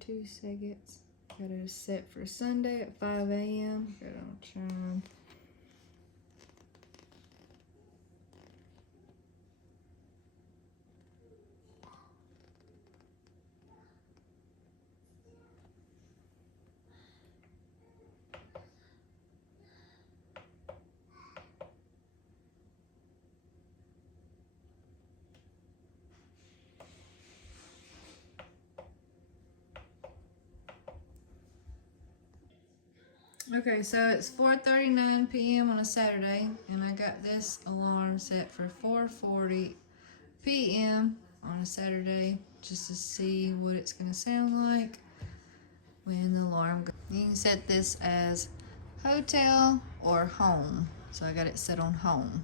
2 seconds. Got it set for Sunday at 5 a.m. Got it on chime. Okay, so it's 4:39 p.m. on a Saturday, and I got this alarm set for 4:40 p.m. on a Saturday, just to see what it's gonna sound like when the alarm goes. You can set this as hotel or home, so I got it set on home.